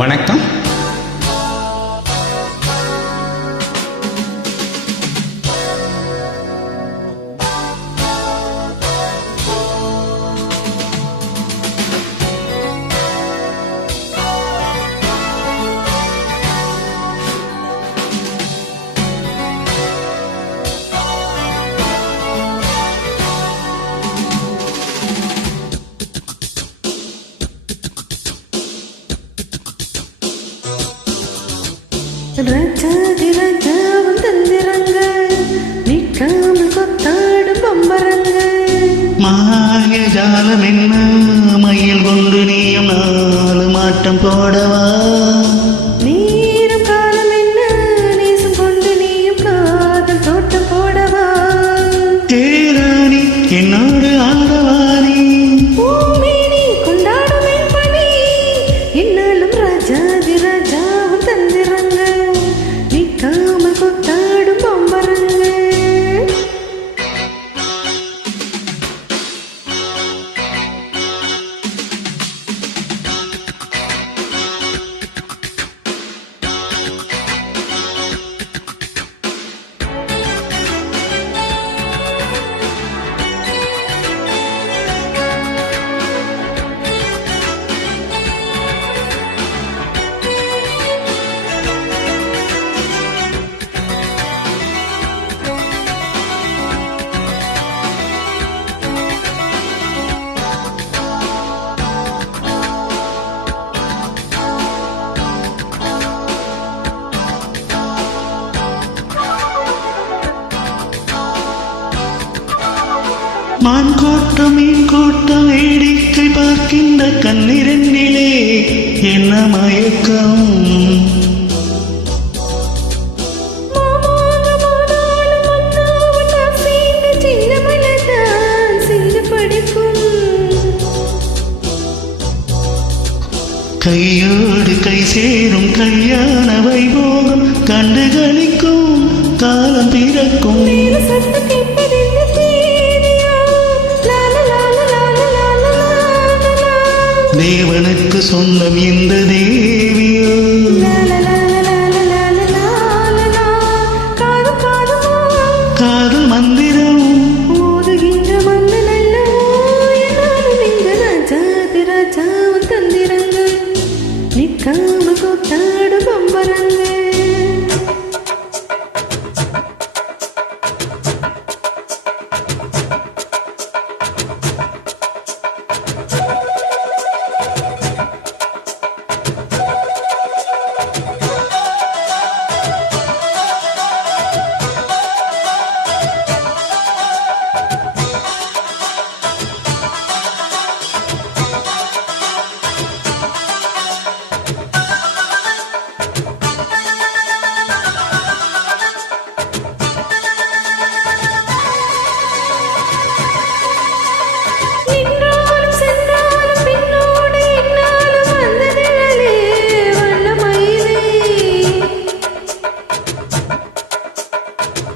வணக்கம். ராஜாதி ராஜாவும் தந்திரங்கள் நிற்காமல் கொத்தாடும் பம்பரங்கள். மாய ஜாலம் என்ன மயில் கொண்டு நீயும் நாலு மாட்டம் போடவா? நேரம் காலம் என்ன நேசம் கொண்டு நீயும் காதல் தோட்டம் போடவா? தேராணி என்னோடு ஆடவானி பூமேனி கொண்டாடும் என் பணி என்னாலும் ராஜாதி ராஜாவும் தந்திரங்கள் நிற்காமல் கொத்தாடும் பம்பரங்கள். மான் கோட்டம் மீன் கோட்டம் வேடிக்கை பார்க்கின்ற கண்ணிரண்டிலே என்ன மயக்கம்? கையோடு கை சேரும் கல்யாண வைபோகம் கண்டு களிக்கும் காலம் பிறக்கும். தேவனுக்கு சொந்தம் இந்த தேவியோ காதல் மந்திரம் ஓதுகின்ற மன்னனல்ல என்னாலும் இந்த ராஜாதி ராஜாவும் தந்திரங்கள் நிற்காம கொத்தாடு பம்பரங்கள்.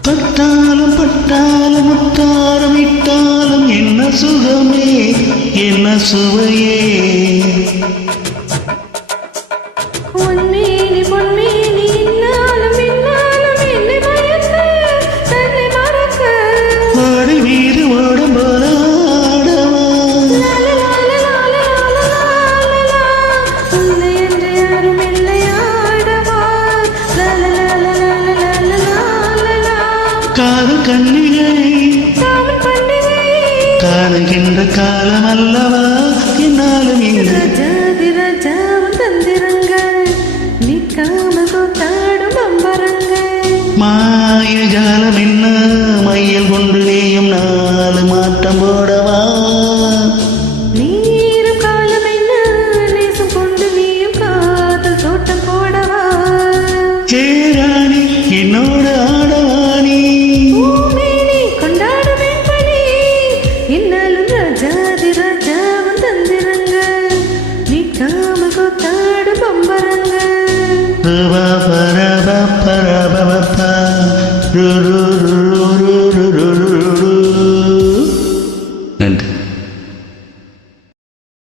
பட்டாலும் பட்டாலும் முத்தாரம் இட்டாலும் என்ன சுகமே என்ன சுவையே. பொன்மேனி பொன்மேனி இன்னாலும் இன்னாலும் என்னை மயக்க தன்னை மறக்க ஆடி வீடு ஓடும் போல ஆடவா? உன்னை என்று யாரும் இல்லை ஆடவா? காதல் கண்ணிகை காவல் பண்டிகை காணுகின்ற காலம் அல்லவா என்னாலும் இந்த ராஜாதி ராஜாவும் தந்திரங்கள் நிற்காமல் கொத்தாடும் பம்பரங்கள். மாய ஜாலம் என்ன மையில் கொண்டு நீயும் நாலு மாட்டம் போடவா? நேரம் காலம் என்ன நேசம் கொண்டு நீயும் காதல் தோட்டம் போடவா? சேராணி என்னோடு ஆடவானி பூமேனி கொண்டாடும் என் பணி என்னாலும் ராஜாதி ராஜாவும் தந்திரங்கள் நிற்காமல் கொத்தாடும் பம்பரங்கள். பரப பரப பரப